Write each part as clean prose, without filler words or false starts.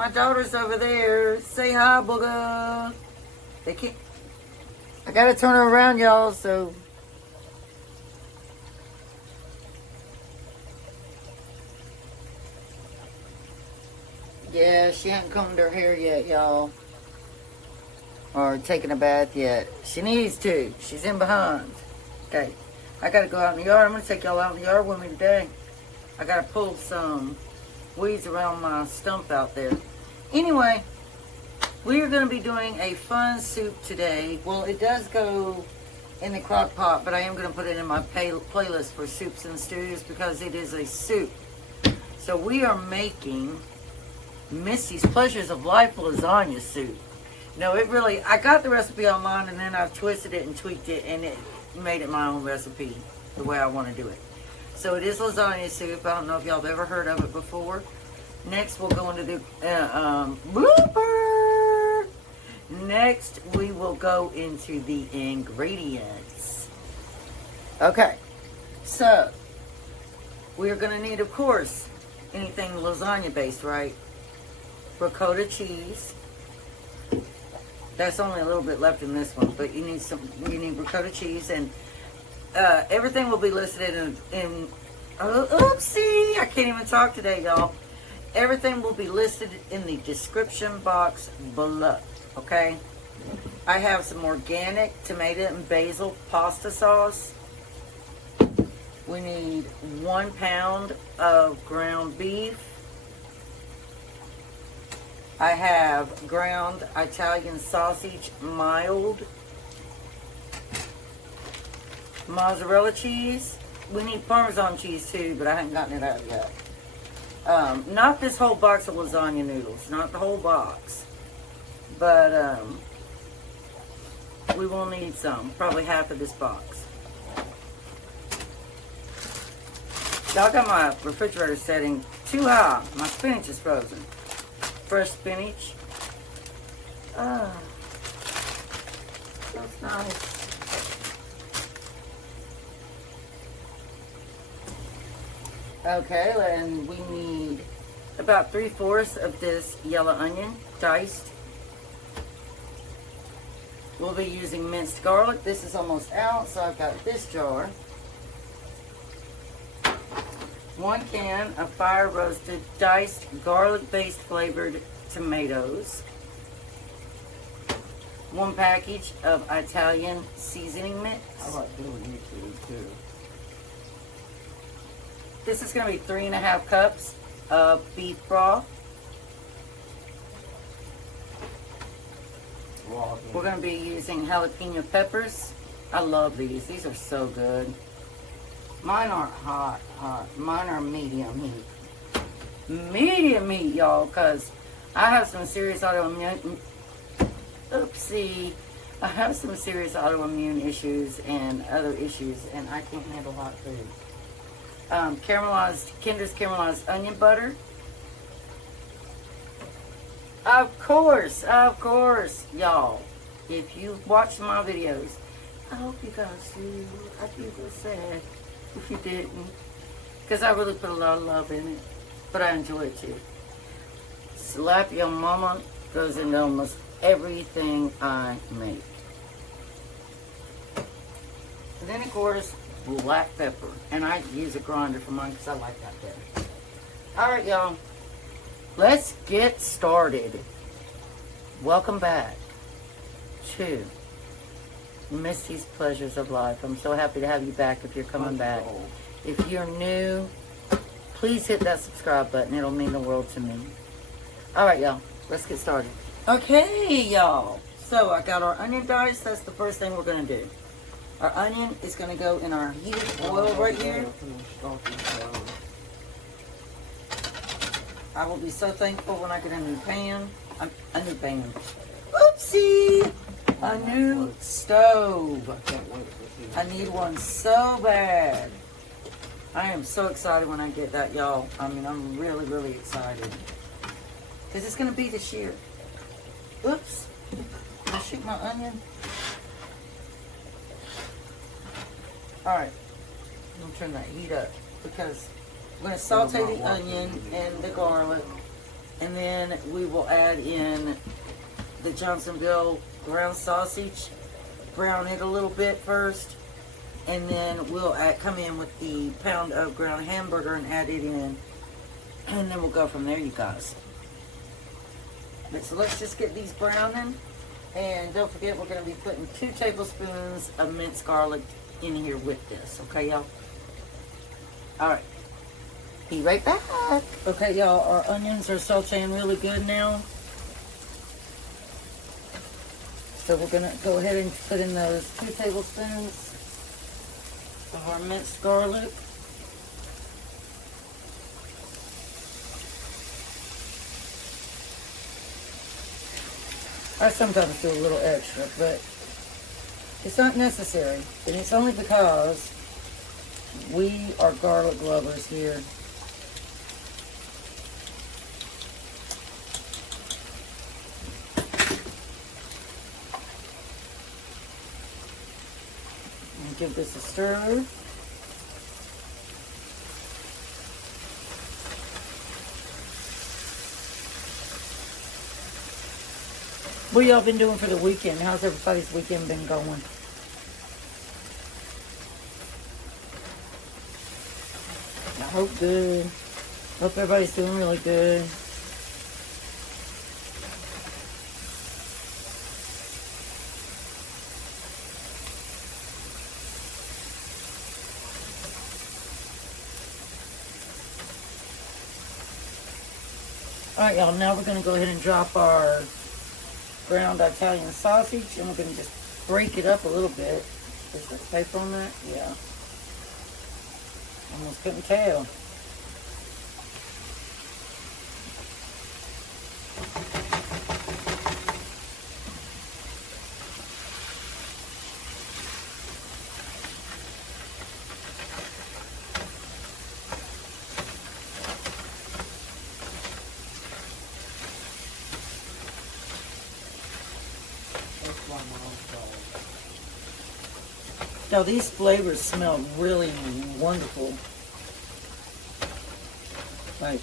My daughter's over there. Say hi, booga. They can't. I gotta turn her around, y'all, so. Yeah, she hasn't combed her hair yet, y'all. Or taken a bath yet. She needs to. She's in behind. Okay. I gotta go out in the yard. I'm gonna take y'all out in the yard with me today. I gotta pull some weeds around my stump out there. Anyway, we are gonna be doing a fun soup today. Well, it does go in the crock pot, but I am gonna put it in my playlist for soups and stews because it is a soup. So we are making Misty's Pleasures of Life lasagna soup. No, it really, I got the recipe online and then I've twisted it and tweaked it and it made it my own recipe the way I want to do it. So it is lasagna soup. I don't know if y'all have ever heard of it before. Next we'll go into the blooper. Next we will go into the ingredients. Okay, so we are going to need, of course, anything lasagna based, right? Ricotta cheese. That's only a little bit left in this one, but you need ricotta cheese, and everything will be listed in oopsie, I can't even talk today, y'all. Everything will be listed in the description box below, okay? I have some organic tomato and basil pasta sauce. We need 1 pound of ground beef. I have ground Italian sausage, mild. Mozzarella cheese. We need Parmesan cheese too, but I haven't gotten it out yet. Not this whole box of lasagna noodles, not the whole box. But we will need some, probably half of this box. Y'all got my refrigerator setting too high. My spinach is frozen. Fresh spinach. Ah, that's nice. Okay, and we need about 3/4 of this yellow onion, diced. We'll be using minced garlic. This is almost out, so I've got this jar. 1 can of fire roasted diced garlic-based flavored tomatoes. 1 package of Italian seasoning mix. I like doing YouTube too. This is going to be 3.5 cups of beef broth. We're going to be using jalapeno peppers. I love these. These are so good. Mine aren't hot. Mine are medium heat. Medium heat, y'all, because I have some serious autoimmune... Oopsie. I have some serious autoimmune issues and other issues, and I can't handle hot food. Kinder's caramelized onion butter. Of course, y'all. If you've watched my videos, I hope you guys do. I'd be real sad if you didn't, because I really put a lot of love in it, but I enjoy it too. Slap Your Mama goes into almost everything I make. And then, of course, black pepper. And I use a grinder for mine because I like that better. Alright, y'all. Let's get started. Welcome back to Misty's Pleasures of Life. I'm so happy to have you back if you're coming back. If you're new, please hit that subscribe button. It'll mean the world to me. Alright, y'all. Let's get started. Okay, y'all. So, I got our onion diced. That's the first thing we're going to do. Our onion is going to go in our heated oil right here. I will be so thankful when I get a new pan. A new pan. Oopsie! A new stove. I need one so bad. I am so excited when I get that, y'all. I mean, I'm really, really excited. Because it's going to be this year. Oops. Did I shoot my onion? Alright, I'm going to turn that heat up because I'm going to saute the onion and the garlic And then we will add in the Johnsonville ground sausage, brown it a little bit first, and then we'll come in with the pound of ground hamburger and add it in, and then we'll go from there, you guys. But so let's just get these browning, and don't forget we're going to be putting 2 tablespoons of minced garlic in here with this, okay, y'all? All right. Be right back. Okay, y'all, our onions are sauteing really good now. So we're gonna go ahead and put in those 2 tablespoons of our minced garlic. I sometimes do a little extra, but it's not necessary. And it's only because we are garlic lovers here. Give this a stir. What y'all been doing for the weekend? How's everybody's weekend been going? I hope good. Hope everybody's doing really good. Alright, y'all, now we're going to go ahead and drop our ground Italian sausage, and we're going to just break it up a little bit. Is there paper on that? Yeah. Almost couldn't tell. Now these flavors smell really wonderful. Like,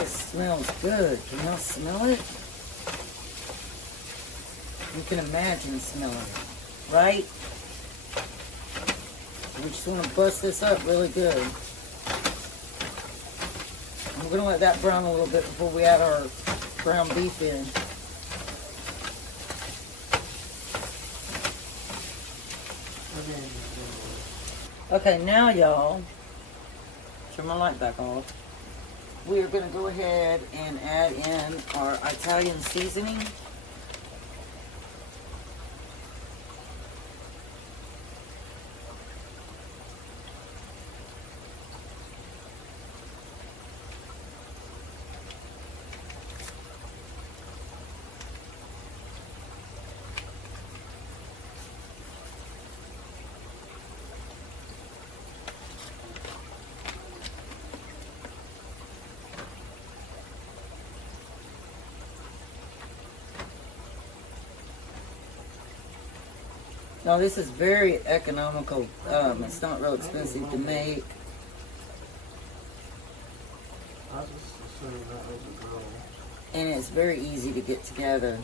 it smells good. Can y'all smell it? You can imagine smelling it, right? We just want to bust this up really good. And we're going to let that brown a little bit before we add our ground beef in. Okay, now y'all, turn my light back off. We are going to go ahead and add in our Italian seasoning. Now this is very economical. It's not real expensive to make. I just assumed that was a girl. And it's very easy to get together.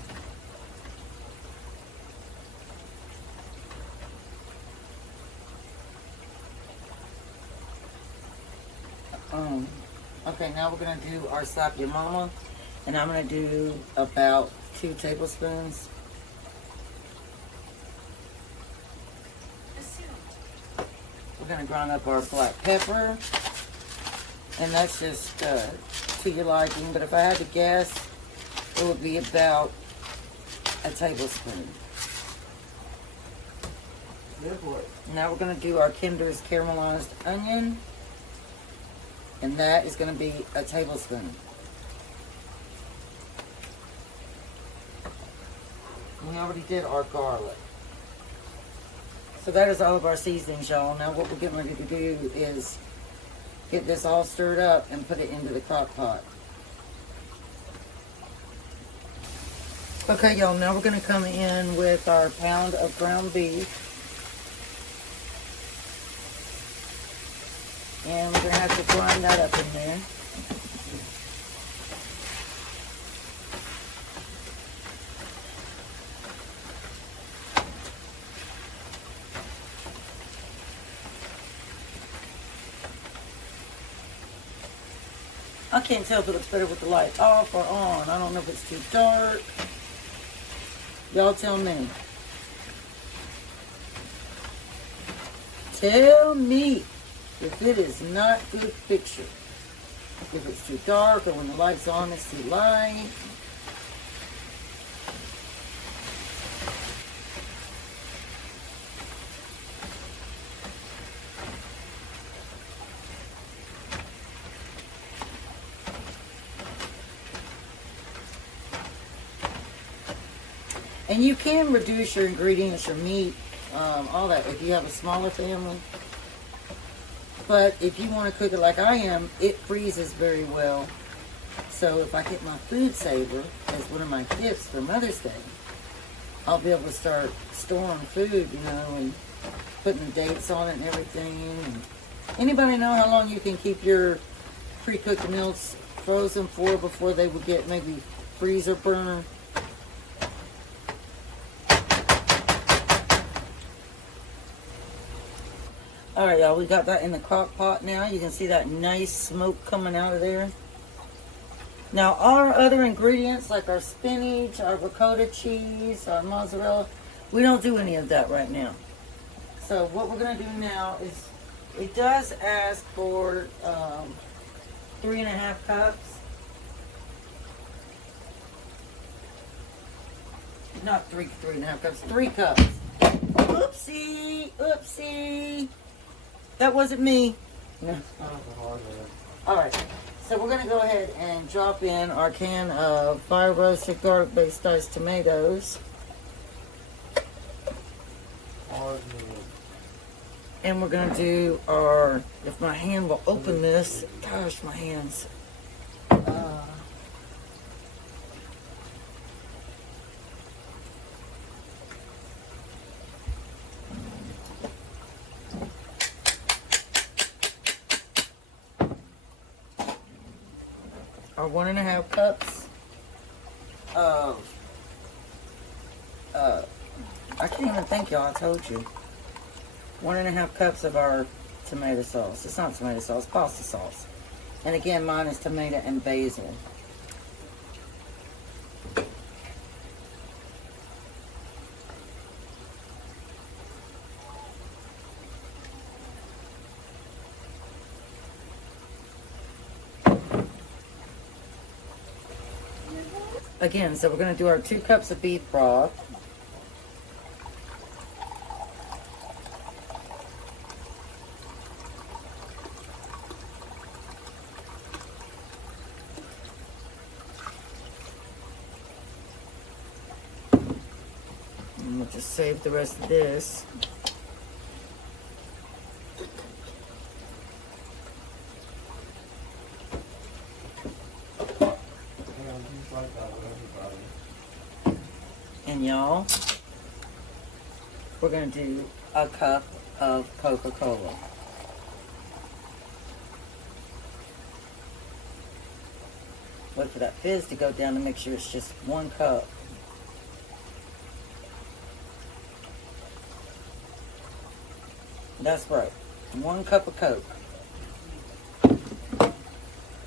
Okay, now we're going to do our Sautee Mama. And I'm going to do about 2 tablespoons. We're going to grind up our black pepper, and that's just to your liking, but if I had to guess, it would be about a tablespoon. Now we're going to do our Kinder's caramelized onion, and that is going to be a tablespoon. We already did our garlic. So that is all of our seasonings, y'all. Now what we're getting ready to do is get this all stirred up and put it into the crock pot. Okay, y'all, now we're going to come in with our pound of ground beef. And we're going to have to grind that up in there. I can't tell if it looks better with the light off or on. I don't know if it's too dark. Y'all tell me. Tell me if it is not good picture. If it's too dark or when the light's on, it's too light. And you can reduce your ingredients, your meat, all that if you have a smaller family. But if you want to cook it like I am, it freezes very well. So if I get my food saver as one of my gifts for Mother's Day, I'll be able to start storing food, you know, and putting the dates on it and everything. And anybody know how long you can keep your pre-cooked meals frozen for before they would get maybe freezer burn? Alright, y'all, we got that in the crock pot now. You can see that nice smoke coming out of there. Now, our other ingredients, like our spinach, our ricotta cheese, our mozzarella, we don't do any of that right now. So, what we're going to do now is, it does ask for 3.5 cups. Not 3.5 cups, 3 cups. Oopsie, oopsie. That wasn't me. No. Alright, so we're going to go ahead and drop in our can of fire roasted garlic based diced tomatoes. And we're going to do our, if my hand will open this, gosh, my hands. Our 1.5 cups of, I can't even think, y'all, I told you. 1.5 cups of our tomato sauce. It's not tomato sauce, pasta sauce. And again, mine is tomato and basil. Again, so we're going to do our 2 cups of beef broth. And we'll just save the rest of this. And y'all, we're going to do a cup of Coca-Cola. Wait for that fizz to go down to make sure it's just 1 cup. That's right, 1 cup of Coke.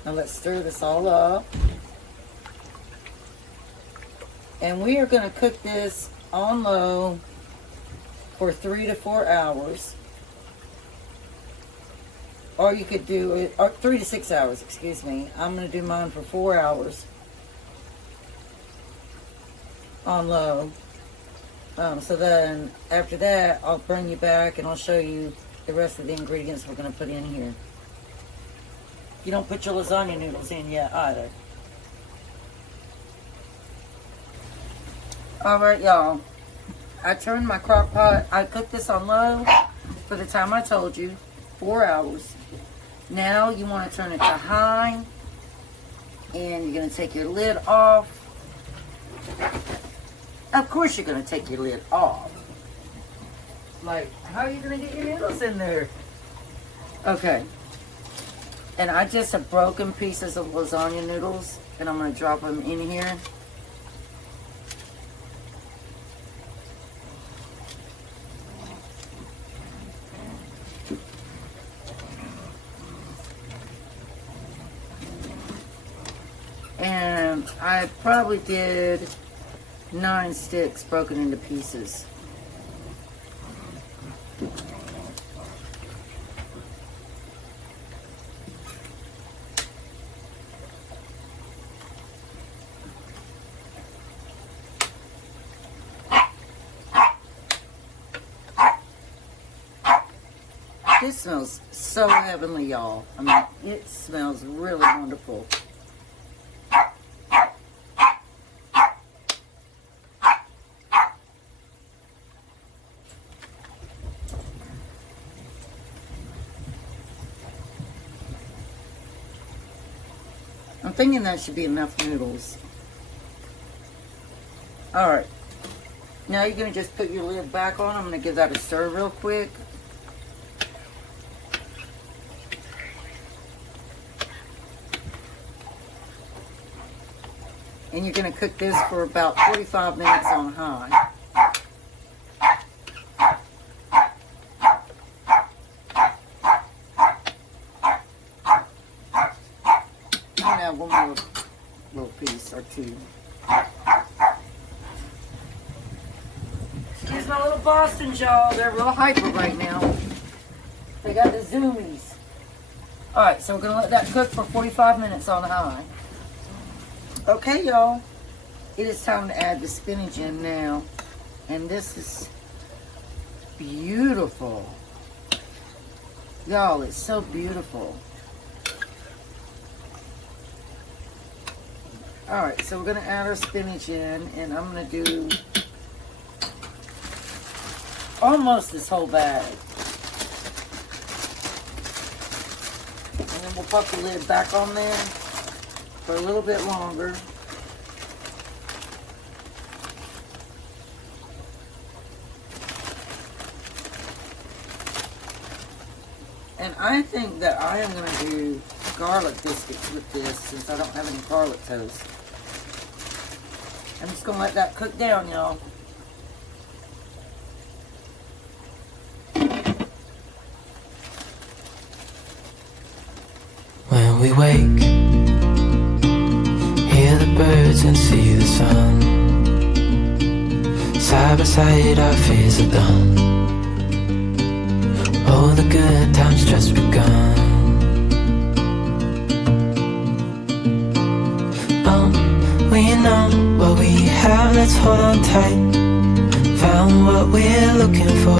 Now let's stir this all up. And we are going to cook this on low for 3 to 4 hours. Or you could do it, or 3 to 6 hours, excuse me. I'm going to do mine for 4 hours on low. So then after that, I'll bring you back and I'll show you the rest of the ingredients we're going to put in here. You don't put your lasagna noodles in yet either. Alright, y'all. I turned my crock pot. I cooked this on low for the time I told you, 4 hours. Now you want to turn it to high. And you're going to take your lid off. Of course you're going to take your lid off. Like, how are you going to get your noodles in there? Okay. And I just have broken pieces of lasagna noodles. And I'm going to drop them in here. I probably did 9 sticks broken into pieces. This smells so heavenly, y'all. I mean, it smells really wonderful. I'm thinking that should be enough noodles. Alright. Now you're going to just put your lid back on. I'm going to give that a stir real quick. And you're going to cook this for about 45 minutes on high. I'm going to have one more little piece or two. Excuse my little Bostons, y'all. They're real hyper right now. They got the zoomies. Alright, so we're going to let that cook for 45 minutes on high. Okay, y'all, it is time to add the spinach in now, and this is beautiful. Y'all, it's so beautiful. Alright, so we're going to add our spinach in, and I'm going to do almost this whole bag. And then we'll pop the lid back on there for a little bit longer. And I think that I am going to do garlic biscuits with this since I don't have any garlic toast. I'm just going to let that cook down, y'all. When we wake, hear the birds and see the sun. Side by side our fears are done. All the good times just begun. We know what we have, let's hold on tight. Found what we're looking for.